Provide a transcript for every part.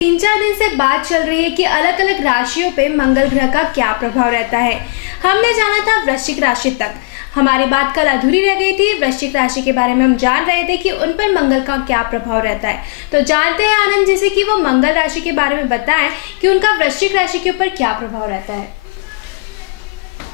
3-4 दिन से बात चल रही है कि अलग अलग राशियों पे मंगल ग्रह का क्या प्रभाव रहता है। हमने जाना था वृश्चिक राशि तक, हमारी बात कल अधूरी रह गई थी। वृश्चिक राशि के बारे में हम जान रहे थे कि उन पर मंगल का क्या प्रभाव रहता है। तो जानते हैं आनंद जी से कि वो मंगल राशि के बारे में बताएं कि उनका वृश्चिक राशि के ऊपर क्या प्रभाव रहता है।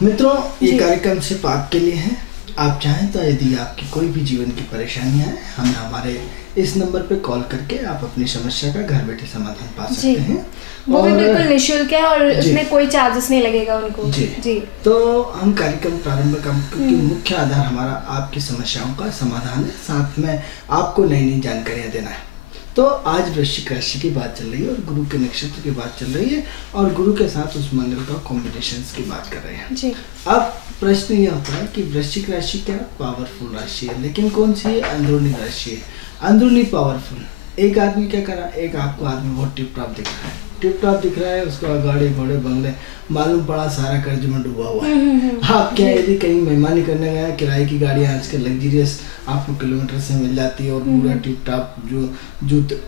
मित्रों, ये कार्यक्रम सिर्फ आपके लिए है। आप चाहें तो यदि आपकी कोई भी जीवन की परेशानियां हैं, हमें हमारे इस नंबर पे कॉल करके आप अपनी समस्या का घर बैठे समाधान पा सकते हैं। वो भी बिल्कुल निःशुल्क है और उसमें कोई चार्जेस नहीं लगेगा उनको। जी। तो हम कार्यक्रम प्रारंभ क्योंकि मुख्य आधार हमारा आपकी समस्याओं का समाधान है, साथ में आपको नई नई जानकारियां देना है। तो आज वृश्चिक राशि की बात चल रही है और गुरु के नक्षत्र की बात चल रही है और गुरु के साथ उस मंगल का कॉम्बिनेशंस की बात कर रहे हैं जी। अब प्रश्न ये होता है कि वृश्चिक राशि क्या पावरफुल राशि है, लेकिन कौन सी अंदरूनी राशि है? अंदरूनी पावरफुल। एक आदमी क्या करा, एक आपको आदमी बहुत टिप टॉप दिख रहा है, टिप टॉप दिख रहा है, उसको गाड़ी घोड़े बंगले, मालूम पड़ा सारा कर्ज में डूबा हुआ है। आप क्या यदि कहीं मेहमानी करने गए, किराए की गाड़ी आजकल लग्जरियस आपको किलोमीटर से मिल जाती है और पूरा टिप टॉप जो जूते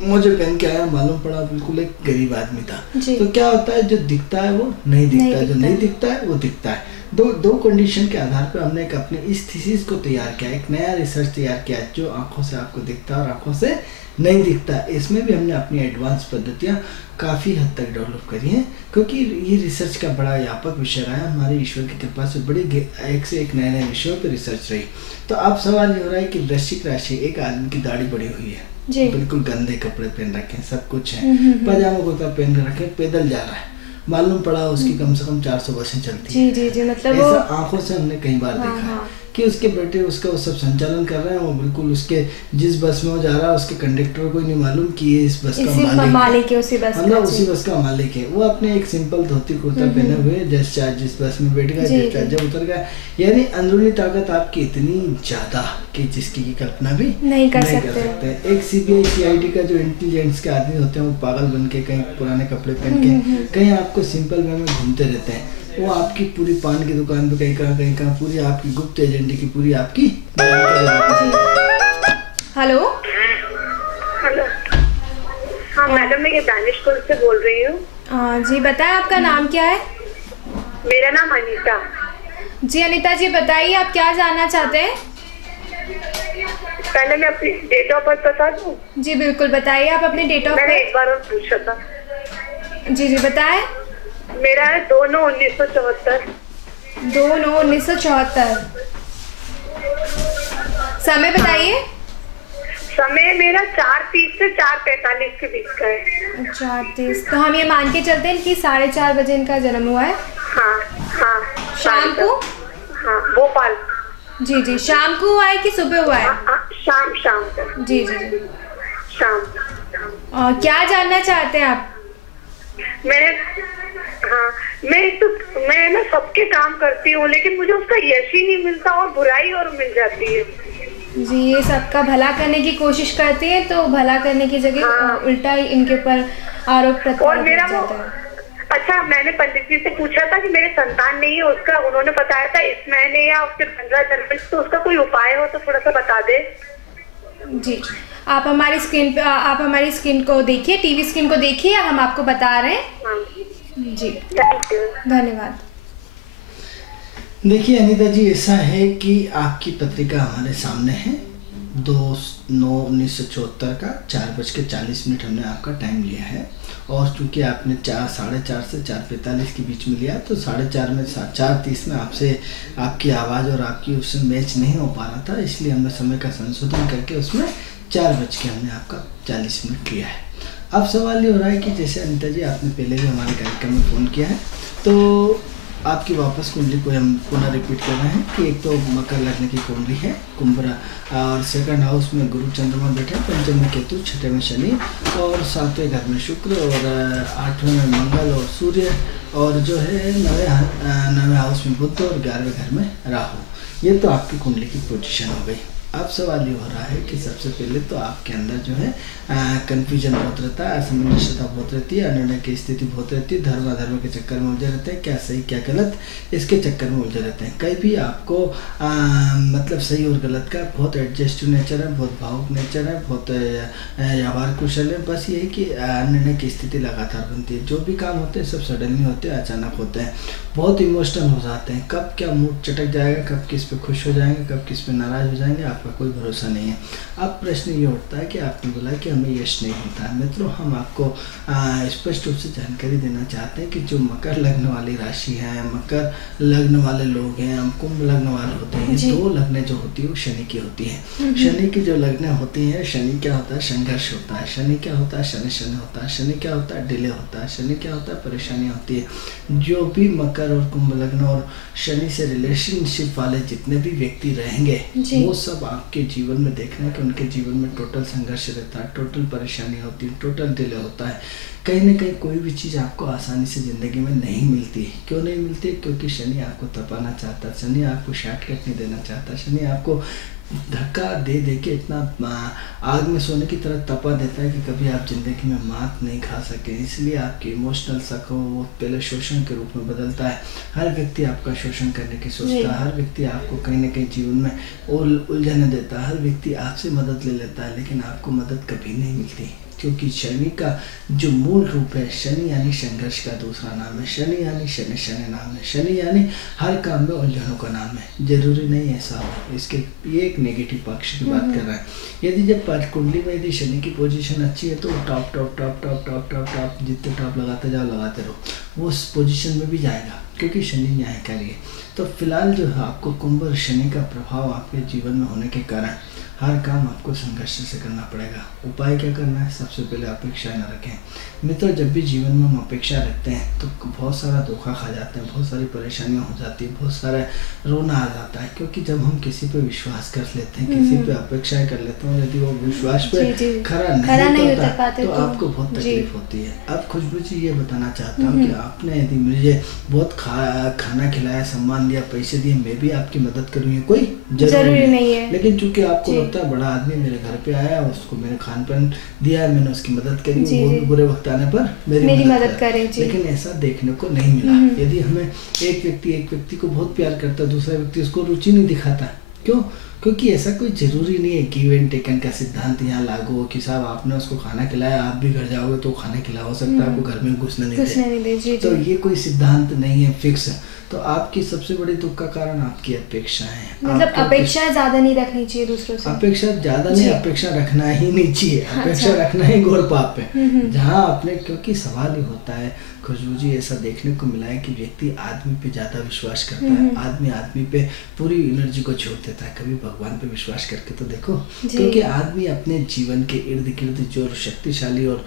मोजे पहन के आया, मालूम पड़ा बिल्कुल एक गरीब आदमी था। तो क्या होता है, जो दिखता है वो नहीं दिखता, जो नहीं दिखता है वो दिखता है। दो कंडीशन के आधार पर हमने एक अपने इस थीसिस को तैयार किया, एक नया रिसर्च तैयार किया जो आंखों से आपको दिखता है और आंखों से नहीं दिखता। इसमें भी हमने अपनी एडवांस पद्धतियां काफ़ी हद तक डेवलप करी हैं, क्योंकि ये रिसर्च का बड़ा व्यापक विषय रहा है। हमारे ईश्वर की कृपा से बड़ी एक से एक नए नए विषयों पर रिसर्च रही। तो अब सवाल ये हो रहा है कि वृश्चिक राशि, एक आदमी की दाढ़ी बड़ी हुई है, बिल्कुल गंदे कपड़े पहन रखे हैं, सब कुछ है, पजामा कुर्ता पहन के रखे, पैदल जा रहा है, मालूम पड़ा उसकी कम से कम 400 बसें चलती हैं। जी, मतलब ऐसा आंखों से हमने कई बार देखा है कि उसके बेटे उसका वो सब संचालन कर रहे हैं, वो बिल्कुल उसके जिस बस में वो जा रहा है उसके कंडक्टर को ही नहीं मालूम कि ये इस बस का मालिक है, उसी बस का मालिक है। वो अपने एक सिंपल धोती कुर्ता पहने हुए जिस बस में बैठ गया, जब उतर गया, यानी अंदरूनी ताकत आपकी इतनी ज्यादा कि जिसकी की कल्पना भी नहीं कर सकते। एक CBI CID का जो इंटेलिजेंस के आदमी होते हैं वो पागल बन के कहीं पुराने कपड़े पहन के कहीं आपको सिंपल वे में घूमते रहते हैं। वो आपकी पूरी पान की दुकान पे कहीं कहाँ पूरी आपकी गुप्त एजेंडे की पूरी आपकी। हेलो हाँ मैडम, मैं ये दानिश स्कूल से बोल रही हूँ। जी बताएं, आपका नाम क्या है? मेरा नाम अनीता। जी अनीता जी बताइए, आप क्या जानना चाहते हैं? पहले मैं अपनी डेट ऑफ बर्थ बता दूँ? जी बिल्कुल बताइए, आप अपनी डेट ऑफ बर्थ। मैंने एक बार और पूछा था। जी बताएं। मेरा है 2/9/1974। 2/9/1974। समय बताइए। समय मेरा 4:30 से 4:45 के बीच का है। 4:30, तो हम ये मान के चलते हैं कि 4:30 बजे इनका जन्म हुआ है। हाँ। शाम को? हाँ, भोपाल। जी शाम को हुआ है कि सुबह हुआ है? शाम को। जी शाम। और क्या जानना चाहते हैं आप? मैं ना सबके काम करती हूँ, लेकिन मुझे उसका यश ही नहीं मिलता और बुराई और मिल जाती है। जी, ये सबका भला करने की कोशिश करती है तो भला करने की जगह उल्टा ही इनके ऊपर आरोप प्रत्यारोप जाता है। अच्छा, मैंने पंडित जी से पूछा था कि मेरे संतान नहीं है, उसका उन्होंने बताया था इस महीने या फिर 15 जनवरी, तो उसका कोई उपाय हो तो थोड़ा सा बता दे। जी, आप हमारी स्क्रीन को देखिए, टीवी स्क्रीन को देखिए, हम आपको बता रहे हैं। जी धन्यवाद। देखिए अनीता जी, ऐसा है कि आपकी पत्रिका हमारे सामने है। 2/9/1974 का 4:40 हमने आपका टाइम लिया है, और चूंकि आपने 4:30 से 4:45 के बीच में लिया, तो 4:30 में 4:30 में आपसे आपकी आवाज़ और आपकी उससे मैच नहीं हो पा रहा था, इसलिए हमने समय का संशोधन करके उसमें 4 हमने आपका 40 मिनट लिया है। अब सवाल ये हो रहा है कि जैसे अनीता जी आपने पहले भी हमारे कार्यक्रम में फ़ोन किया है, तो आपकी वापस कुंडली को हम पुनः रिपीट कर रहे हैं कि एक तो मकर लग्न की कुंडली है, कुंभ, और सेकंड हाउस में गुरु चंद्रमा बैठे, पंचम में केतु, छठे में शनि, और 7वें घर में शुक्र, और 8वें में मंगल और सूर्य, और जो है 9वें हाउस में बुध और 11वें घर में राहु। ये तो आपकी कुंडली की पोजीशन हो गई। अब सवाल ये हो रहा है कि सबसे पहले तो आपके अंदर जो है कन्फ्यूजन बहुत रहता है, असमंजसता बहुत रहती है, अनिर्णय की स्थिति बहुत रहती है, धर्म के चक्कर में उलझे रहते हैं, क्या सही क्या गलत इसके चक्कर में उलझे रहते हैं। कहीं भी आपको मतलब सही और गलत का बहुत एडजस्टिव नेचर है, बहुत भावुक नेचर है, बहुत व्यवहार कुशल है। बस ये है कि निर्णय की स्थिति लगातार बनती है। जो भी काम होते हैं सब सडनली होते हैं, अचानक होते हैं, बहुत इमोशनल हो जाते हैं। कब क्या मूड चटक जाएगा, कब किस पे खुश हो जाएंगे, कब किस पे नाराज हो जाएंगे, आपका कोई भरोसा नहीं है। अब प्रश्न ये उठता है कि आपने बोला कि हमें यश नहीं मिलता है। मित्रों, हम आपको स्पष्ट रूप से जानकारी देना चाहते हैं कि जो मकर लग्न वाली राशि है, मकर लग्न वाले लोग हैं, हम कुंभ लग्न वाले होते हैं, दो लग्न जो होती है वो शनि की होती है। शनि की जो लग्न होती है, शनि क्या होता है, संघर्ष होता है। शनि क्या होता है, शनि होता है। शनि क्या होता है, डिले होता है। शनि क्या होता है, परेशानियाँ होती है। जो भी मकर और कुंभ लग्न और शनि से रिलेशनशिप वाले जितने भी व्यक्ति रहेंगे वो सब आपके जीवन में देखना है कि उनके जीवन में टोटल संघर्ष रहता है, टोटल परेशानी होती है, टोटल डिले होता है। कहीं ना कहीं कोई भी चीज़ आपको आसानी से ज़िंदगी में नहीं मिलती। क्यों नहीं मिलती? क्योंकि शनि आपको तपाना चाहता है, शनि आपको शॉर्टकट नहीं देना चाहता, शनि आपको धक्का दे दे के इतना आग में सोने की तरह तपा देता है कि कभी आप ज़िंदगी में मात नहीं खा सके। इसलिए आपके इमोशनल सक वो पहले शोषण के रूप में बदलता है। हर व्यक्ति आपका शोषण करने की सोचता है, हर व्यक्ति आपको कहीं ना कहीं जीवन में उलझने देता है, हर व्यक्ति आपसे मदद ले लेता है, लेकिन आपको मदद कभी नहीं मिलती। क्योंकि शनि का जो मूल रूप है, शनि यानी संघर्ष का दूसरा नाम है, शनि यानी शनि नाम है, शनि यानी हर काम में उलझनों का नाम है। जरूरी नहीं ऐसा हो, इसके ये एक नेगेटिव पक्ष की बात कर रहा है। यदि जब कुंडली में यदि शनि की पोजीशन अच्छी है तो top top top top top top top जितने टॉप लगाते जाओ लगाते रहो, वो उस पोजीशन में भी जाएगा क्योंकि शनि न्यायकारी है। तो फिलहाल जो है आपको कुंभ और शनि का प्रभाव आपके जीवन में होने के कारण हर काम आपको संघर्ष से करना पड़ेगा। उपाय क्या करना है? सबसे पहले अपेक्षा न रखें। मित्रों, जब भी जीवन में हम अपेक्षा रखते हैं तो बहुत सारा धोखा खा जाते हैं, बहुत सारी परेशानियां हो जाती है, बहुत सारा रोना आ जाता है। क्योंकि जब हम किसी पे विश्वास कर लेते हैं, किसी पे अपेक्षाएं कर लेते हैं, यदि वो विश्वास पे खरा नहीं उतर तो आपको बहुत तकलीफ होती है। अब खुशबू जी ये बताना चाहता हूँ कि आपने यदि मुझे बहुत खाना खिलाया, सम्मान दिया, पैसे दिए, मैं भी आपकी मदद करूँगी, कोई जरूरी नहीं है। लेकिन चूंकि आपको लगता है बड़ा आदमी मेरे घर पे आया, उसको मैंने खान पान दिया, मैंने उसकी मदद करी, वो भी बुरे वक्त आने पर मेरी मदद करे। लेकिन ऐसा देखने को नहीं मिला। यदि हमें एक व्यक्ति को बहुत प्यार करता है, दूसरा व्यक्ति उसको रुचि नहीं दिखाता, क्यों? क्योंकि ऐसा कोई जरूरी नहीं है गिव एंड टेकन का सिद्धांत यहाँ लागू हो कि साहब आपने उसको खाना खिलाया, आप भी घर जाओगे तो खाना खिला, हो सकता है आपको घर में घुसने नहीं दे। तो ये कोई सिद्धांत नहीं है फिक्स। तो आपकी सबसे बड़ी दुख का कारण आपकी अपेक्षाएं हैं। मतलब अपेक्षा ज्यादा नहीं रखनी चाहिए दूसरों से। अपेक्षा ज्यादा नहीं, अपेक्षा रखना ही नहीं चाहिए। अपेक्षा रखना ही घोर पाप है। जहाँ आपने, क्योंकि सवाल ही होता है खुशबू जी, ऐसा देखने को मिला है कि व्यक्ति आदमी पे ज्यादा विश्वास करता है, आदमी पे पूरी एनर्जी को छोड़ देता है। कभी भगवान पे विश्वास करके तो देखो, क्योंकि आदमी अपने जीवन के इर्द गिर्द जो शक्तिशाली और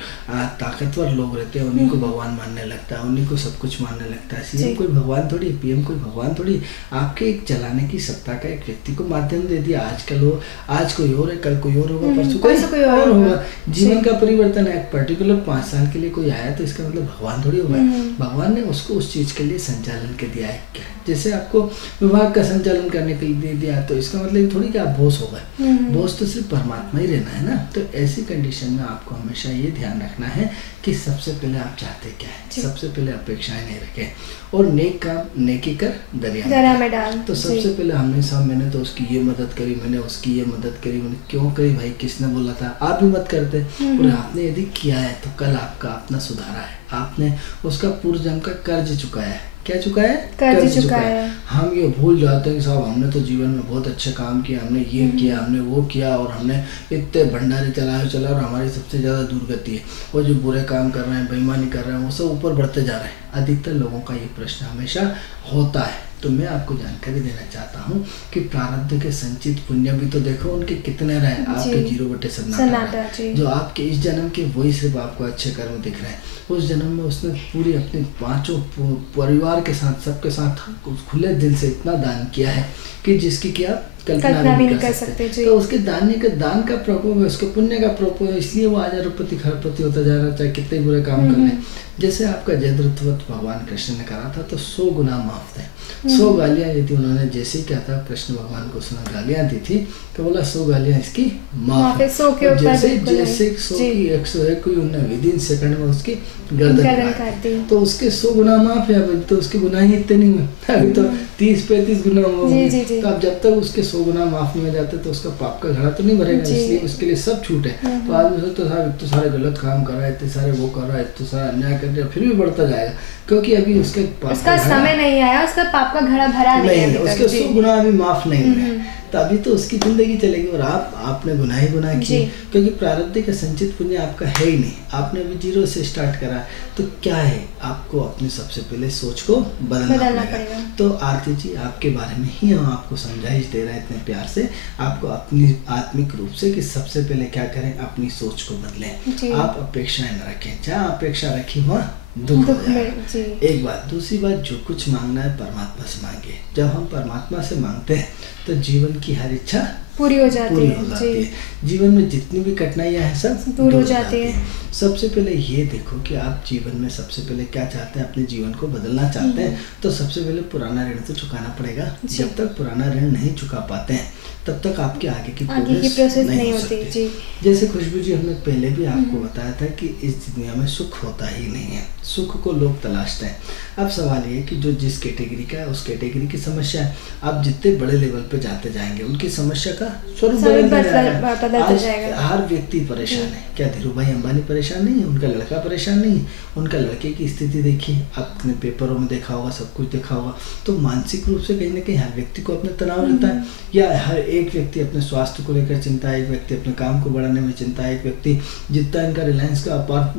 ताकतवर लोग रहते हैं उन्हीं को भगवान मानने लगता है, उन्हीं को सब कुछ मानने लगता है। सीएम कोई भगवान थोड़ी, पीएम कोई भगवान थोड़ी। आपके एक चलाने की सत्ता का एक व्यक्ति को माध्यम दे दिया। आज कोई और है, कल कोई और होगा, परसों कोई और होगा। जीवन का परिवर्तन है। पर्टिकुलर 5 साल के लिए कोई आया तो इसका मतलब भगवान थोड़ी होगा। भगवान ने उसको उस चीज के लिए संचालन के दिया है। क्या जैसे आपको विभाग का संचालन करने के लिए दे दिया तो इसका मतलब थोड़ी कि आप बॉस हो गए। बॉस तो सिर्फ परमात्मा ही रहना है ना। तो ऐसी कंडीशन में आपको हमेशा ये ध्यान रखना है कि सबसे पहले आप चाहते क्या है। सबसे पहले अपेक्षाएं नहीं रखें और नेक काम नेकी कर दरिया में डाल। तो सबसे पहले हमेशा मैंने तो उसकी ये मदद करी, मैंने उसकी ये मदद करी, मैंने क्यों करी भाई, किसने बोला था? आप भी मत करते। और आपने यदि किया है तो कल आपका अपना सुधारा है, आपने उसका पूर्व जन्म का कर्ज चुकाया है। क्या चुकाया है? कर्ज चुकाया है। हम ये भूल जाते हैं कि साहब हमने तो जीवन में बहुत अच्छा काम किया, हमने ये किया, हमने वो किया और हमने इतने भंडारे चला और हमारी सबसे ज़्यादा दुर्गति है। और जो बुरे काम कर रहे हैं, बेईमानी कर रहे हैं, वो सब ऊपर बढ़ते जा रहे हैं। अधिकतर लोगों का ये प्रश्न हमेशा होता है। तो मैं आपको जानकारी देना चाहता हूँ कि प्रारब्ध के संचित पुण्य भी तो देखो उनके कितने रहे। आपके 0/7 जो आपके इस जन्म के वही सिर्फ आपको अच्छे कर्म दिख रहे हैं। उस जन्म में उसने पूरी अपने 5 परिवार के साथ, सबके साथ खुले दिल से इतना दान किया है कि जिसकी क्या कल्पना भी नहीं कर सकते। तो उसके दान का प्रकोप है, उसके पुण्य का प्रकोप है, इसलिए वो हजारोंपति खरपति होता जा रहा है, चाहे कितने बुरे काम कर ले। जैसे आपका जयद्रथवत भगवान कृष्ण ने करा था तो 100 गुना माफ थे। 100 गालियां यदि उन्होंने जैसे ही क्या था कृष्ण भगवान को उसने गालियां दी थी तो बोला 100 गालियां इसकी माफ है। जैसे जैसे 100 की 101 हुई उन्होंने विदिन सेकंड में उसकी गर्दन काट दी। तो उसके 100 गुना माफ है। अभी तो उसके गुनाह ही इतने नहीं हुए, अभी तो 30-35 गुना हुए। तो अब जब तक उसके 100 गुना माफ नहीं हो जाते तो उसका पाप का घड़ा तो नहीं भरेगा, इसलिए उसके लिए सब छूट है। तो आदमी तो इतने सारे गलत काम कर रहा है, इतने सारे वो कर रहा है, इतने सारा अन्याय कर रहा है, फिर भी बढ़ता जाएगा क्योंकि अभी उसका समय नहीं आया, उसका पाप का घड़ा भरा नहीं है, उसके 100 गुना अभी माफ नहीं हुए। तो अभी तो उसकी जिंदगी चलेगी और आपने गुनाह ही गुनाह किए, क्योंकि प्रारब्ध का संचित पुण्य आपका है ही नहीं। आपने अभी 0 से स्टार्ट करा तो क्या है, आपको अपनी सबसे पहले सोच को बदलना पड़ेगा। तो आरती जी आपके बारे में ही हम आपको समझाइश दे रहे हैं इतने प्यार से, आपको अपनी आत्मिक रूप से कि सबसे पहले क्या करें, अपनी सोच को बदलें। आप अपेक्षाएं न रखें, जहाँ अपेक्षा रखी वहाँ दुख हो जाए। एक बात, दूसरी बात, जो कुछ मांगना है परमात्मा से मांगिए। जब हम परमात्मा से मांगते हैं तो जीवन की हर इच्छा पूरी हो जाती है। जीवन में जितनी भी कठिनाइयां हैं सब दूर हो जाती है। सबसे पहले ये देखो कि आप जीवन में सबसे पहले क्या चाहते हैं, अपने जीवन को बदलना चाहते हैं तो सबसे पहले पुराना ऋण तो चुकाना पड़ेगा। जब तक पुराना ऋण नहीं चुका पाते हैं तब तक आपके आगे की प्रोसेस नहीं हो सकती। जैसे खुशबू जी, हमने पहले भी आपको बताया था कि इस दुनिया में सुख होता ही नहीं है, सुख को लोग तलाशते हैं। अब सवाल ये कि जो जिस कैटेगरी का है उस कैटेगरी की समस्या है, आप जितने बड़े लेवल पे जाते जाएंगे उनकी समस्या का स्वरूप बदलता जाएगा। हर व्यक्ति परेशान है। क्या धीरू भाई अंबानी परेशान नहीं है? उनका लड़का परेशान नहीं है? उनका लड़के की स्थिति देखिए, आपने पेपरों में देखा होगा, सब कुछ देखा होगा। तो मानसिक रूप से कहीं ना कहीं हर व्यक्ति को अपने तनाव रहता है, या हर एक व्यक्ति अपने स्वास्थ्य को लेकर चिंता है, एक व्यक्ति अपने काम को बढ़ाने में चिंता है, एक व्यक्ति जितना इनका रिलायंस का अपार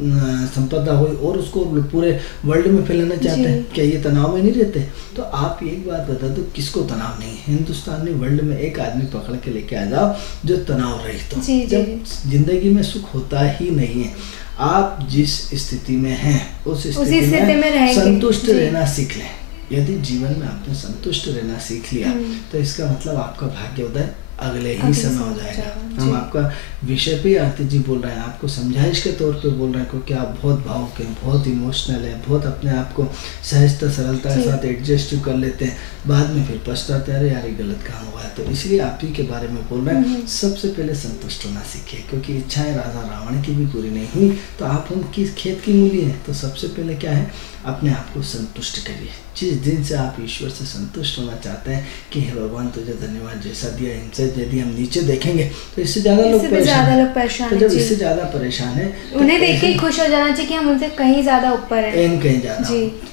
संपदा हो और उसको पूरे वर्ल्ड में फैलाना चाहते हैं। क्या ये तनाव में नहीं रहते? तो आप एक बात बता दो, किसको तनाव नहीं है? हिंदुस्तान में वर्ल्ड में एक आदमी पकड़ के लेके आ जाओ जो तनाव रहित हो। जब जिंदगी में सुख होता ही नहीं है, आप जिस स्थिति में हैं उस स्थिति में संतुष्ट रहना सीख लें। यदि जीवन में आपने संतुष्ट रहना सीख लिया तो इसका मतलब आपका भाग्योदय अगले ही समय हो जाएगा। हम आपका विषय पे आरती जी बोल रहे हैं, आपको समझाइश के तौर पे बोल रहे हैं क्योंकि आप बहुत भावुक हैं, बहुत इमोशनल है, बहुत अपने आप को सहजता सरलता के साथ एडजस्ट कर लेते हैं, बाद में फिर पछताते हैं, अरे यार ये गलत काम हुआ है। तो इसलिए आप ही के बारे में बोल रहे हैं, सबसे पहले संतुष्ट होना सीखिए, क्योंकि इच्छाएं राजा रावण की भी पूरी नहीं हुई तो आप उनकी खेत की मूली हैं। तो सबसे पहले क्या है, अपने आप को संतुष्ट करिए। जिस दिन से आप ईश्वर से संतुष्ट होना चाहते हैं कि हे भगवान तुझे धन्यवाद, जैसा दिया इनसे यदि हम नीचे देखेंगे तो इससे ज्यादा लोग परेशान हैं। तो जब इससे ज्यादा परेशान है उन्हें देख के खुश हो जाना चाहिए कि हम उनसे कहीं ज्यादा ऊपर हैं, कहीं ज्यादा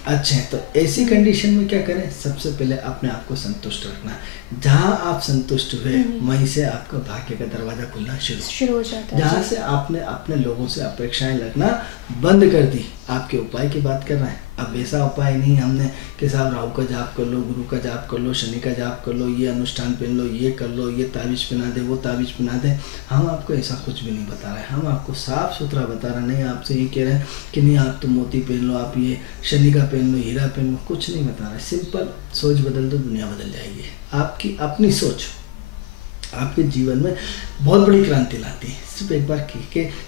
अच्छे हैं। तो ऐसी कंडीशन में क्या करें, सबसे पहले अपने आप को संतुष्ट रखना। जहाँ आप संतुष्ट हुए वहीं से आपका भाग्य का दरवाजा खुलना शुरू हो जाता है। जहाँ से आपने अपने लोगों से अपेक्षाएं लगना बंद कर दी, आपके उपाय की बात कर रहे हैं। अब ऐसा उपाय नहीं हमने कि साहब राहु का जाप कर लो, गुरु का जाप कर लो, शनि का जाप कर लो, ये अनुष्ठान पहन लो, ये कर लो, ये तावीज पहना दे, वो तावीज पहना दे। हम आपको ऐसा कुछ भी नहीं बता रहे, हम आपको साफ सुथरा बता रहे नहीं। आपसे ये कह रहे हैं कि नहीं आप तो मोती पहन लो, आप ये शनि का पहन लो, हीरा पहन लो, कुछ नहीं बता रहे। सिंपल सोच बदल दो, दुनिया बदल जाएगी। आपकी अपनी सोच आपके जीवन में बहुत बड़ी क्रांति लाती है। सिर्फ एक बार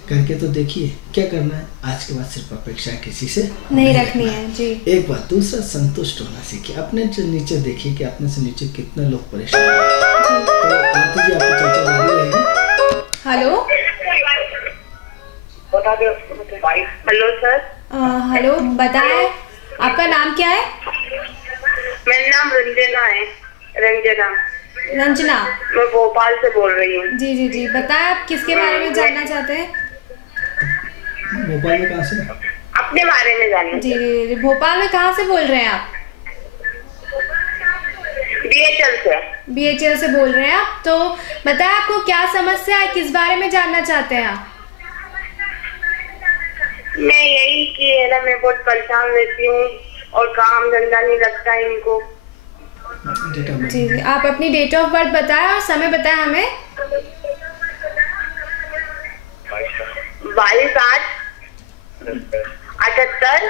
करके तो देखिए, क्या करना है आज के बाद, सिर्फ अपेक्षा किसी से नहीं रखनी है जी। एक बात, दूसरा संतुष्ट होना सीखिए। अपने नीचे देखिए कि अपने से नीचे कितने लोग परेशान हैं। तो आरती जी आपकी चर्चा जारी रहेगी। Hello hello sir. हेलो बताएं, आपका नाम क्या है? मेरा नाम रंजना है। रंजना, मैं भोपाल से बोल रही हूँ। जी जी जी, बताएं आप किसके बारे में जानना चाहते हैं? भोपाल में कहाँ से? अपने बारे में जानना। जी जी जी, भोपाल में कहाँ से बोल रहे हैं आप? बीएचएल से। बीएचएल से बोल रहे हैं आप। तो बताएं आपको क्या समस्या है, किस बारे में जानना चाहते हैं आप? मैं यही कि है ना, मैं बहुत परेशान रहती हूँ और काम धंधा नहीं लगता है इनको। जी जी, आप अपनी डेट ऑफ बर्थ बताएं और समय बताएं हमें। 22/8/78।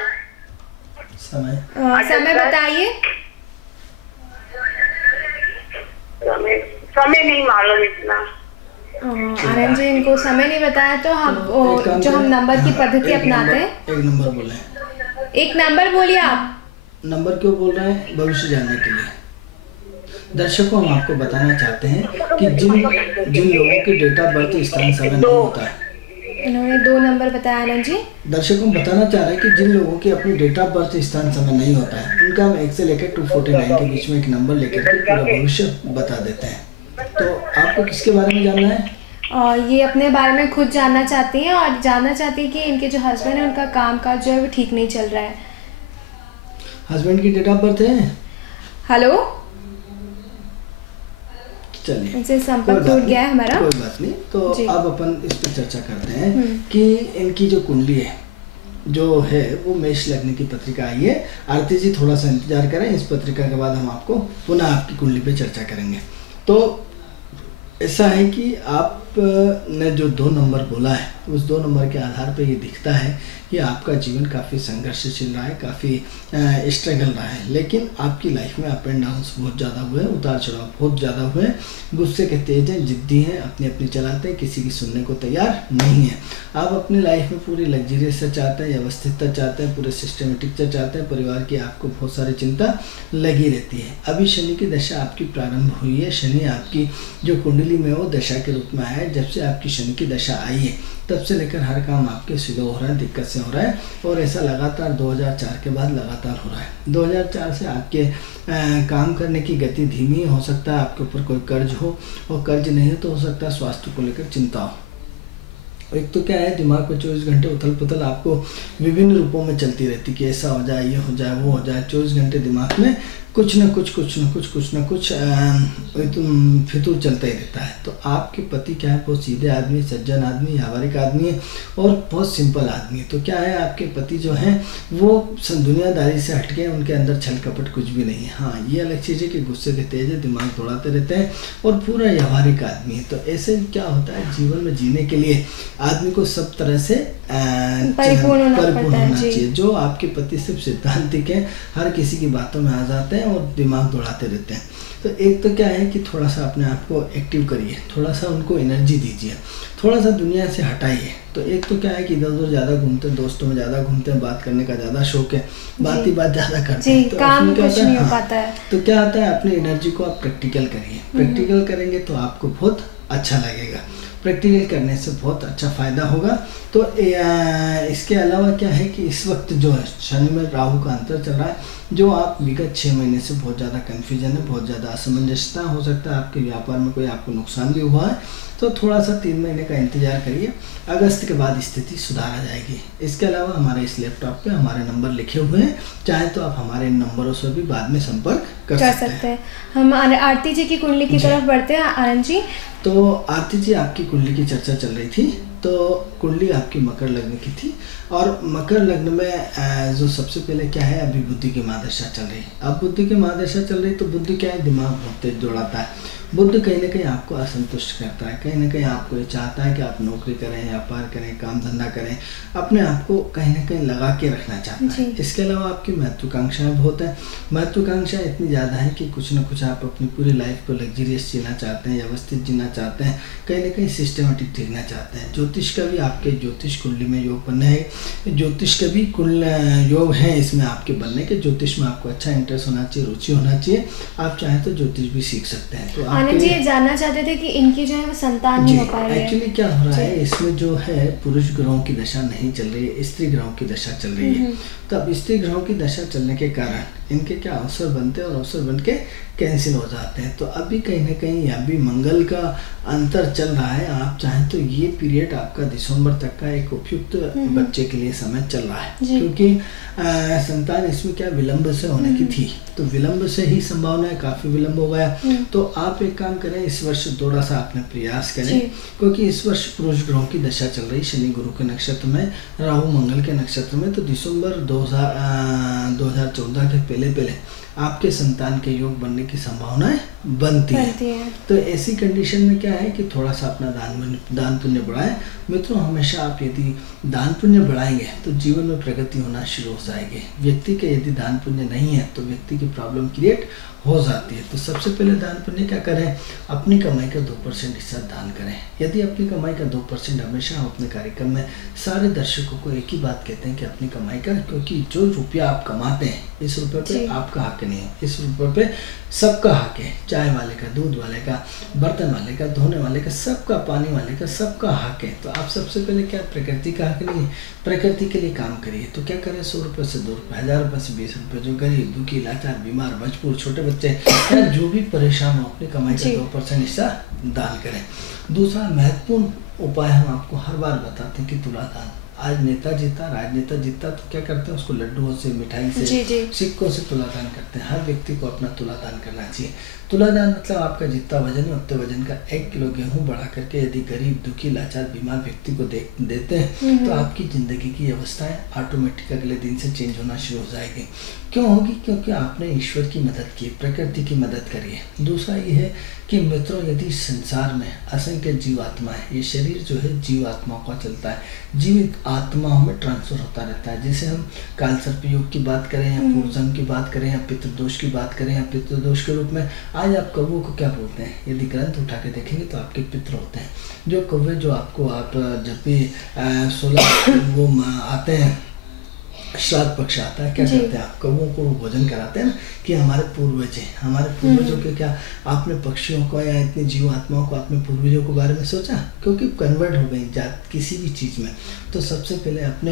समय बताइए। समय नहीं मालूम इतना। आनंद जी, इनको समय नहीं बताया तो हम जो हम नंबर की पद्धति अपनाते हैं। एक नंबर बोले, एक नंबर बोलिए आप। नंबर क्यों बोल रहे हैं? भविष्य जानने के लिए। दर्शकों, हम आपको बताना चाहते हैं कि जिन लोगों की डेट ऑफ बर्थ स्थान समय नहीं होता है, इन्होंने 2 नंबर बताया आनंद जी। दर्शकों बताना चाह रहे हैं कि जिन लोगों की अपनी डेट ऑफ बर्थ स्थान समय नहीं होता है, उनका हम 1 से लेकर 249 के बीच में एक नंबर लेकर के पूरा भविष्य बता देते हैं। तो आपको किसके बारे में जानना है? और ये अपने बारे में खुद जानना चाहती हैं और जानना चाहती हैं कि इनके जो हस्बैंड है उनका कामकाज जो है वो ठीक नहीं चल रहा है। हस्बैंड की डेट ऑफ बर्थ है? हेलो, चलिए, इनसे संपर्क टूट गया है हमारा। कोई बात नहीं। तो अब अपन इस पर चर्चा करते हैं कि इनकी जो कुंडली है जो है वो मेष लग्न की पत्रिका आई है। आरती जी थोड़ा सा इंतजार करें, इस पत्रिका के बाद हम आपको पुनः आपकी कुंडली पे चर्चा करेंगे। तो ऐसा है कि आप ने जो 2 नंबर बोला है, उस 2 नंबर के आधार पे ये दिखता है कि आपका जीवन काफ़ी संघर्षशील रहा है, काफ़ी स्ट्रगल रहा है, लेकिन आपकी लाइफ में अप एंड डाउन्स बहुत ज़्यादा हुए हैं, उतार चढ़ाव बहुत ज़्यादा हुए हैं। गुस्से के तेज हैं, जिद्दी हैं, अपनी अपनी चलाते हैं, किसी की सुनने को तैयार नहीं है। आप अपनी लाइफ में पूरी लग्जरियस से चाहते हैं, व्यवस्थितता चाहते हैं, पूरे सिस्टमेटिक से चाहते हैं, परिवार की आपको बहुत सारी चिंता लगी रहती है। अभी शनि की दशा आपकी प्रारंभ हुई है। शनि आपकी जो कुंडली में वो दशा के रूप में आया है। जब से आपकी शनि की दशा आई है तब से लेकर हर काम आपके स्लो हो रहा है, दिक्कत से हो रहा है, और ऐसा लगातार 2004 के बाद लगातार हो रहा है। 2004 से आपके काम करने की गति धीमी हो सकता है, आपके ऊपर कोई कर्ज हो, और कर्ज नहीं हो तो हो सकता है स्वास्थ्य को लेकर चिंता हो। एक तो क्या है, दिमाग में 24 घंटे उथल पुथल आपको विभिन्न रूपों में चलती रहती कि ऐसा हो जाए, ये हो जाए, वो हो जाए। 24 घंटे दिमाग में कुछ न कुछ फितूर चलता ही रहता है। तो आपके पति क्या है, बहुत सीधे आदमी, सज्जन आदमी, व्यावहारिक आदमी है और बहुत सिंपल आदमी है। तो क्या है, आपके पति जो हैं वो दुनियादारी से हटके हैं, उनके अंदर छल कपट कुछ भी नहीं है। हाँ, ये अलग चीज़ है कि गुस्से के तेज है, दिमाग दौड़ाते रहते हैं और पूरा व्यावहारिक आदमी है। तो ऐसे क्या होता है, जीवन में जीने के लिए आदमी को सब तरह से परिपूर्ण होना चाहिए। जो आपके पति सिर्फ सिद्धांतिक है, हर किसी की बातों में आ जाते हैं और दिमाग दौड़ाते रहते हैं। तो एक तो क्या है कि थोड़ा सा अपने आप को एक्टिव करिए, थोड़ा सा उनको एनर्जी दीजिए, थोड़ा सा दुनिया से हटाइए। तो एक तो क्या है कि इधर उधर ज़्यादा घूमते हैं, दोस्तों में ज़्यादा घूमते हैं, बात करने का ज़्यादा शौक है, बात ही बात ज़्यादा करते हैं, तो काम कुछ नहीं हो पाता है। तो क्या आता है, अपनी एनर्जी को आप प्रैक्टिकल करिए। प्रैक्टिकल करेंगे तो आपको बहुत अच्छा लगेगा, प्रैक्टिकल करने से बहुत अच्छा फ़ायदा होगा। तो इसके अलावा क्या है कि इस वक्त जो है शनि में राहु का अंतर चल रहा है, जो आप विगत 6 महीने से बहुत ज़्यादा कन्फ्यूजन है, बहुत ज़्यादा असमंजसता हो सकता है, आपके व्यापार में कोई आपको नुकसान भी हुआ है। तो थोड़ा सा 3 महीने का इंतजार करिए, अगस्त के बाद स्थिति सुधार आ जाएगी। इसके अलावा हमारे इस लैपटॉप पे हमारे नंबर लिखे हुए हैं, चाहे तो आप हमारे इन नंबरों से भी बाद में संपर्क कर सकते हैं। हम आरती जी की कुंडली की तरफ बढ़ते हैं। आनंद जी, तो आरती जी आपकी कुंडली की चर्चा चल रही थी। तो कुंडली आपकी मकर लग्न की थी, और मकर लग्न में जो सबसे पहले क्या है, अभी बुद्धि की महादशा चल रही है। अब बुद्धि की महादशा चल रही, तो बुद्धि क्या है, दिमाग बहुत तेज दौड़ाता है। बुद्ध कहीं ना कहीं आपको असंतुष्ट करता है, कहीं ना कहीं आपको ये चाहता है कि आप नौकरी करें, व्यापार करें, काम धंधा करें, अपने आप को कहीं ना कहीं लगा के रखना चाहता है। इसके अलावा आपकी महत्वाकांक्षाएं बहुत है। महत्वाकांक्षाएं इतनी ज़्यादा है कि कुछ ना कुछ आप अपनी पूरी लाइफ को लग्जरियस जीना चाहते हैं, व्यवस्थित जीना चाहते हैं, कहीं ना कहीं सिस्टमेटिक जीना चाहते हैं। ज्योतिष का भी आपके ज्योतिष कुंडली में योग बनना है, ज्योतिष का भी कुल योग है इसमें आपके बनने के। ज्योतिष में आपको अच्छा इंटरेस्ट होना चाहिए, रुचि होना चाहिए। आप चाहें तो ज्योतिष भी सीख सकते हैं। तो आनंद जी ये जानना चाहते थे कि इनकी जो है वो संतान नहीं हो पा रही है। एक्चुअली क्या हो रहा है, इसमें जो है पुरुष ग्रहों की दशा नहीं चल रही है, स्त्री ग्रहों की दशा चल रही है। तो अब स्त्री ग्रहों की दशा चलने के कारण इनके क्या अवसर बनते हैं और अवसर बन के कैंसिल हो जाते हैं। तो अभी कहीं ना कहीं अभी मंगल का अंतर चल रहा है। आप चाहें तो ये पीरियड आपका दिसंबर तक का एक उपयुक्त बच्चे के लिए समय चल रहा है, क्योंकि संतान इसमें क्या विलंब से होने की थी, तो विलंब से ही संभावना है, काफी विलंब हो गया। तो आप एक काम करें, इस वर्ष थोड़ा सा आपने प्रयास करें, क्योंकि इस वर्ष पुरुष ग्रहों की दशा चल रही, शनि गुरु के नक्षत्र में, राहु मंगल के नक्षत्र में। तो दिसंबर 2014 के पहले आपके संतान के योग बनने की संभावनाएं बनती है। तो ऐसी कंडीशन में क्या है कि थोड़ा सा अपना दान पुण्य बढ़ाएं। मित्रों, हमेशा आप यदि दान पुण्य बढ़ाएंगे तो जीवन में प्रगति होना शुरू हो जाएगी। व्यक्ति के यदि दान पुण्य नहीं है तो व्यक्ति की प्रॉब्लम क्रिएट हो जाती है। तो सबसे पहले दान पुण्य क्या करें, अपनी कमाई का 2% हिस्सा दान करें। यदि अपनी कमाई का 2%, हमेशा हम अपने कार्यक्रम में सारे दर्शकों को एक ही बात कहते हैं कि अपनी कमाई का, क्योंकि जो रुपया आप कमाते हैं इस रुपये पे आपका हक नहीं है, इस रुपये पे सबका हक है। चाय वाले का, दूध वाले का, बर्तन वाले का, धोने वाले का, सबका, पानी वाले का, सबका हक है। तो आप सबसे पहले क्या, प्रकृति का हक नहीं है, प्रकृति के लिए काम करिए। तो क्या करें, 100 रुपये से 2 रुपये, 1000 रुपये से 20 रुपये, जो गरीब, दुखी, लाचार, बीमार, मजबूर, छोटे बच्चे या जो भी परेशान हो, अपनी कमाई का 2% हिस्सा दान करें। दूसरा महत्वपूर्ण उपाय हम आपको हर बार बताते हैं कि तुला दान। आज नेता जीता, राजनेता जीता तो क्या करते हैं, उसको लड्डुओं से, मिठाई से, सिक्कों से तुला दान करते हैं। हर व्यक्ति को अपना तुला दान करना चाहिए। तुला दान मतलब आपका जितना वजन है उतने वजन का 1 किलो गेहूं बढ़ा करके यदि गरीब, दुखी, लाचार, बीमार व्यक्ति को देते हैं तो आपकी जिंदगी की अवस्थाएं ऑटोमेटिक अगले दिन से चेंज होना शुरू हो जाएगी। क्यों होगी, क्योंकि आपने ईश्वर की मदद की, प्रकृति की मदद करी है। दूसरा ये है कि मित्रों, यदि संसार में असंख्य जीवात्मा है, ये शरीर जो है जीवात्माओं का चलता है, जीवित आत्माओं में ट्रांसफर होता रहता है। जैसे हम कालसर्प योग की बात करें या पूर्वजन्म की बात करें या पितृदोष की बात करें या पितृदोष के रूप में, आज आप कौवों को क्या बोलते हैं, यदि ग्रंथ उठा के देखेंगे तो आपके पितृ होते हैं। जो कौवे जो आपको, आप जब भी 16 वो आते हैं, श्राद्ध पक्ष आता है, क्या करते हैं, आप कौवों को भोजन कराते हैं ना, कि हमारे पूर्वज हैं। हमारे पूर्वजों के क्या, आपने पक्षियों को या इतनी जीवात्माओं को, अपने पूर्वजों के बारे में सोचा, क्योंकि कन्वर्ट हो गई जात किसी भी चीज़ में। तो सबसे पहले अपने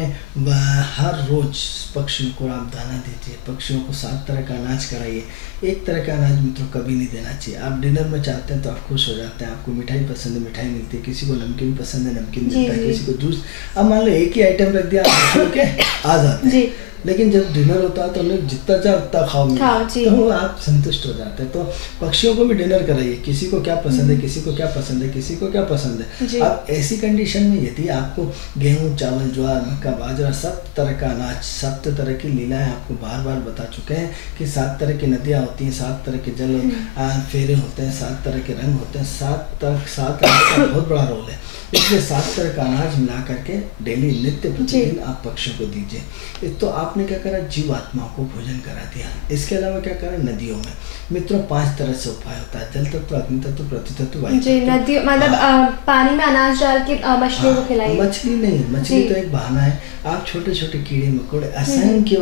हर रोज पक्षियों को आप दाना दीजिए, पक्षियों को 7 तरह का अनाज कराइए। एक तरह का अनाज मित्रों कभी नहीं देना चाहिए। आप डिनर में चाहते हैं तो आप खुश हो जाते हैं, आपको मिठाई पसंद है, मिठाई मिलती है, किसी को नमकीन पसंद है, नमकीन मिलता है, किसी को जूस। अब मान लो एक ही आइटम रख दिया, आप के आ जाते हैं, लेकिन जब डिनर होता है तो लोग जितना चाहे उतना खाओ, तो आप संतुष्ट हो जाते हैं। तो पक्षियों को भी डिनर कराइए, किसी को क्या पसंद है, किसी को क्या पसंद है, किसी को क्या पसंद है। अब ऐसी कंडीशन में यदि आपको गेहूं, चावल, ज्वार, मक्का, बाजरा, सब तरह का अनाज, 7 तरह की लीलाएं आपको बार बार बता चुके हैं कि 7 तरह की नदियाँ होती हैं, 7 तरह के जल फेरे होते हैं, 7 तरह के रंग होते हैं, 7 का बहुत बड़ा रोल है। इसलिए 7 तरह का अनाज मिला करके डेली, नित्य प्रतिदिन आप पक्षियों को दीजिए। तो आपने क्या करा, जीवात्माओं को भोजन करा दिया। इसके अलावा क्या करें, नदियों में मित्रों 5 तरह से उपाय होता है, जल तत्व, अग्नि तत्व, पृथ्वी तत्व, वायु तत्व। नदी मतलब पानी में अनाज डाल के मछलियों को खिलाइए। मछली नहीं, मछली तो एक बहाना है। आप छोटे छोटे कीड़े मकोड़े असंख्य,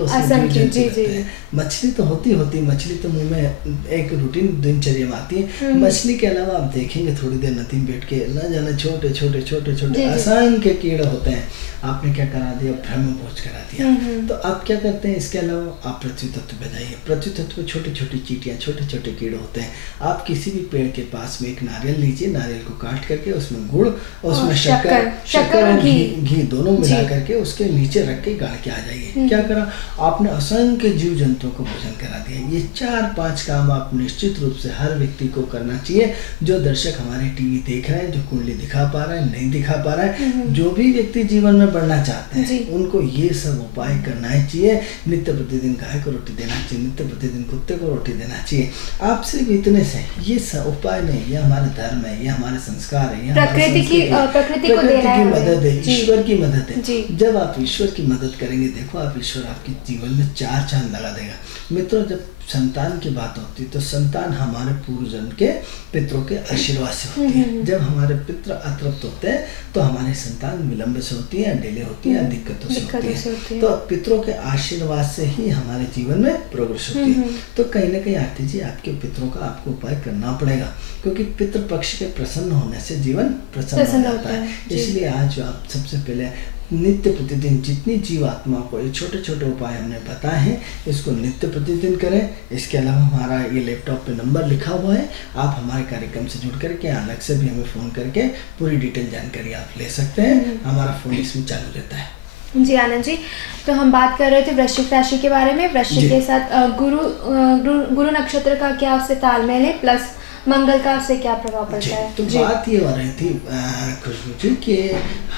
मछली तो होती मछली तो मुंह में एक रूटीन दिनचर्या में आती है। मछली के अलावा आप देखेंगे थोड़ी देर नदी में बैठ के, न जाने छोटे छोटे असंख्य कीड़े होते हैं। आपने क्या करा दिया, ब्रह्म भोज करा दिया। तो आप क्या करते हैं, इसके अलावा आप पृथ्वी तत्व पे जाइए। पृथ्वी तत्व में छोटी छोटी चींटियां, छोटे छोटे कीड़े होते हैं। आप किसी भी पेड़ के पास में एक नारियल लीजिए, नारियल को काट करके उसमें गुड़ और उसमें शक्कर और घी दोनों मिला करके उसके नीचे रख के गाड़ के आ जाइए। क्या करा, आपने असंख्य जीव जंतुओं को भोजन करा दिया। ये 4-5 काम आप निश्चित रूप से हर व्यक्ति को करना चाहिए। जो दर्शक हमारे टीवी देख रहे हैं, जो कुंडली दिखा पा रहा है, नहीं दिखा पा रहा है, जो भी व्यक्ति जीवन में बढ़ना चाहते हैं, उनको ये सब उपाय करना चाहिए। नित्य प्रतिदिन गाय को रोटी देना चाहिए, नित्य प्रतिदिन कुत्ते को रोटी देना चाहिए। आप सिर्फ इतने से, ये सब उपाय नहीं, ये हमारे धर्म है, ये हमारे संस्कार है, ये प्रकृति की मदद है, ईश्वर की मदद है। जब आप ईश्वर की मदद करेंगे, देखो आप, ईश्वर आपके जीवन में 4 चांद लगा देगा। मित्रों, जब संतान की बात होती है तो संतान हमारे पूर्वजन्म के पितरों के आशीर्वाद से होती है। जब हमारे पितृ अतृप्त होते हैं तो हमारी संतान विलंब से होती है, डिले होती है, दिक्कतों से होती है। तो पितरों के आशीर्वाद से ही हमारे जीवन में प्रोग्रेस होती है। तो कहीं ना कहीं आरती जी, आपके पितरों का आपको उपाय करना पड़ेगा, क्योंकि पितृ पक्ष के प्रसन्न होने से जीवन प्रसन्न हो जाता है। इसलिए आज आप सबसे पहले नित्य प्रतिदिन जितनी जीवात्माओं को ये छोटे छोटे उपाय हमने बताए हैं, इसको नित्य प्रतिदिन करें। इसके अलावा हमारा ये लैपटॉप पे नंबर लिखा हुआ है, आप हमारे कार्यक्रम से जुड़ करके अलग से भी हमें फ़ोन करके पूरी डिटेल जानकारी आप ले सकते हैं। हमारा फ़ोन इसमें चालू रहता है। जी आनंद जी, तो हम बात कर रहे थे वृश्चिक राशि के बारे में। वृश्चिक के साथ गुरु नक्षत्र का क्या उससे तालमेल है, प्लस मंगल का उससे क्या प्रभाव पड़ता है? तो बात ये हो रही थी खुशबू जी कि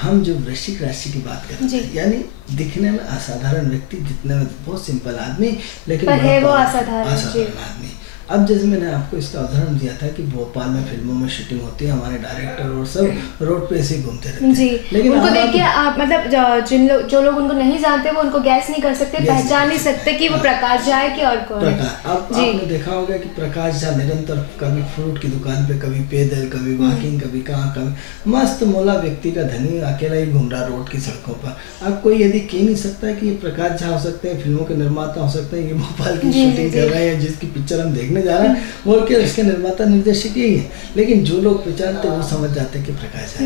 हम जो वृश्चिक राशि की बात कर रहे थे, यानी दिखने में असाधारण व्यक्ति, दिखने में बहुत सिंपल आदमी, लेकिन है वो असाधारण आदमी। अब जैसे मैंने आपको इसका उदाहरण दिया था कि भोपाल में फिल्मों में शूटिंग होती है, हमारे डायरेक्टर और सब रोड पे ऐसे घूमते रहते हैं। जी, लेकिन उनको देख के आप मतलब जो लोग उनको नहीं जानते वो उनको गैस नहीं कर सकते, पहचान नहीं सकते कि वो प्रकाश झा है कि और कौन है। अब आपने देखा होगा कि प्रकाश झा निरंतर कभी फ्रूट की दुकान पे, कभी पैदल, कभी वॉकिंग, कभी कहाँ, कभी मस्त मोला व्यक्ति का धनी अकेला ही घूम रहा रोड की सड़कों पर। अब कोई यदि कह नहीं सकता कि ये प्रकाश झा हो सकते हैं, फिल्मों के निर्माता हो सकते हैं, ये भोपाल की शूटिंग कर रहे हैं, जिसकी पिक्चर हम देखने जा रहे हैं बोल के उसके निर्माता निर्देशक यही है। लेकिन जो लोग पहचानते वो समझ जाते हैं कि प्रकाश झा,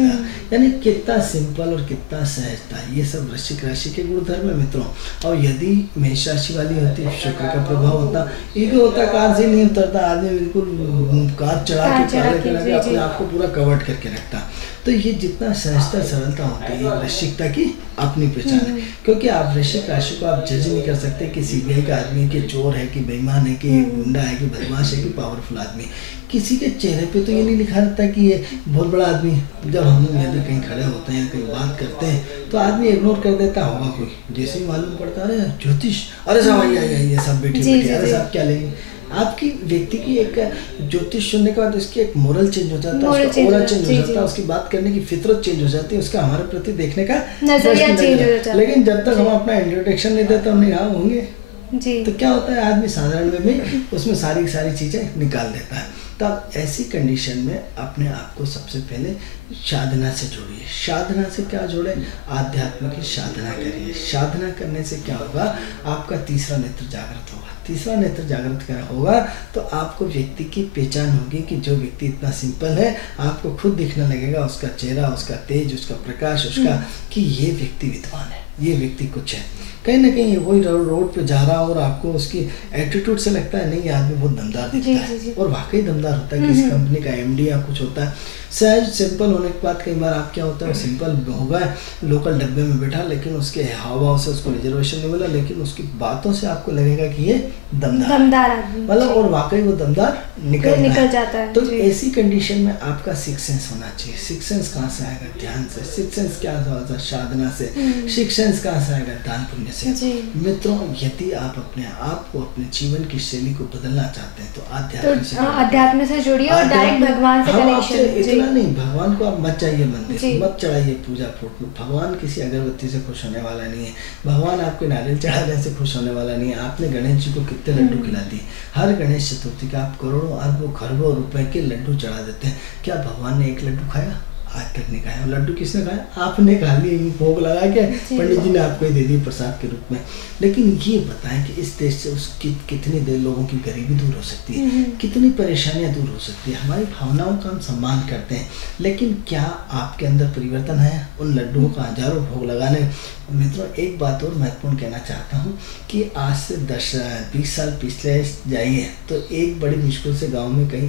यानी कितना सिंपल और कितना सहजता, ये सब वृश्चिक राशि के गुणधर्म है मित्रों। और यदि मेष राशि वाली होती है, शुक्र का प्रभाव होता, ईगो होता, कार से नहीं उतरता, आदमी बिल्कुल कार चढ़ा के अपने आप को पूरा कवर्ड करके रखता। तो ये जितना सहजता सरलता होती है वृश्चिकता की अपनी पहचान है। क्योंकि आप वृश्चिक राशि को आप जज नहीं कर सकते कि सीबीआई का आदमी कि चोर है, कि बेईमान है, कि गुंडा है, कि बदमाश है, कि पावरफुल आदमी। किसी के चेहरे पे तो ये नहीं लिखा रहता कि ये बहुत बड़ा आदमी है। जब हम यदि कहीं खड़े होते हैं, कहीं बात करते हैं, तो आदमी इग्नोर कर देता होगा कोई, जैसे ही मालूम पड़ता है अरे ज्योतिष, अरे साहब ये सब बैठे, अरे साहब क्या लेंगे। आपकी व्यक्ति की एक ज्योतिष सुनने के बाद उसकी एक मोरल चेंज हो जाता है, उसका ऑरा चेंज हो जाता है, उसकी बात करने की फितरत चेंज हो जाती है, उसका हमारे प्रति देखने का नजरिया चेंज हो जाता है। लेकिन जब तक हम अपना इंट्रोडक्शन नहीं देते, हम यहाँ होंगे तो क्या होता है, आदमी साधारण वे में उसमें सारी चीजें निकाल देता है। तब ऐसी कंडीशन में अपने आप को सबसे पहले साधना से जोड़िए। साधना से क्या जोड़े? आध्यात्म की साधना करिए। साधना करने से क्या होगा, आपका तीसरा नेत्र जागृत होगा। तीसरा नेत्र जागृत कर होगा तो आपको व्यक्ति की पहचान होगी कि जो व्यक्ति इतना सिंपल है, आपको खुद दिखने लगेगा उसका चेहरा, उसका तेज, उसका प्रकाश, उसका कि ये व्यक्ति विद्वान है, ये व्यक्ति कुछ है। कहीं ना कहीं वही रोड पे जा रहा और आपको उसकी एटीट्यूड से लगता है नहीं ये आदमी बहुत दमदार दिखता है, और वाकई दमदार होता है, किसी कंपनी का एमडी या कुछ होता है। सहज सिंपल होने के बाद कई बार आप क्या होता है, सिंपल होगा, लोकल डब्बे में बैठा, लेकिन उसके हाव भाव से उसको रिजर्वेशन नहीं मिला, लेकिन उसकी बातों से आपको लगेगा कि ये दमदार मतलब, और वाकई वो दमदार निकल जाता है। तो ऐसी कंडीशन में आपका सिक्स सेंस होना चाहिए। सिक्स सेंस कहाँ से आएगा? ध्यान से। सिक्स सेंस क्या होता है? साधना से। सिक्स सेंस कहाँ से आएगा? दान पुण्य से। मित्रों, यदि आप अपने आप को, अपने जीवन की शैली को बदलना चाहते हैं तो अध्यात्म से जुड़िए और डायरेक्ट भगवान से कनेक्शन। इतना नहीं, भगवान को आप मत जाइए मंदिर, मत चढ़ाइए पूजा फूट। भगवान किसी अगरबत्ती से खुश होने वाला नहीं है, भगवान आपके नारियल चढ़ाने से खुश होने वाला नहीं है। आपने गणेश जी को कितने लड्डू खिला दिए, हर गणेश चतुर्थी का आप करोड़ों अरबों खरबों रुपए के लड्डू चढ़ा देते हैं। क्या भगवान ने एक लड्डू खाया? आज तक नहीं खाया। लड्डू किसने खाया? आपने खा लिए, भोग लगा के पंडित जी ने आपको ही दे दी प्रसाद के रूप में। लेकिन ये बताएं कि इस देश से उसकी कितनी देर लोगों की गरीबी दूर हो सकती है, कितनी परेशानियां दूर हो सकती है। हमारी भावनाओं का हम सम्मान करते हैं, लेकिन क्या आपके अंदर परिवर्तन है उन लड्डुओं का हजारों भोग लगाने? मित्रों, एक बात और महत्वपूर्ण कहना चाहता हूँ कि आज से 10-20 साल पिछले जाइए तो एक बड़ी मुश्किल से गाँव में कहीं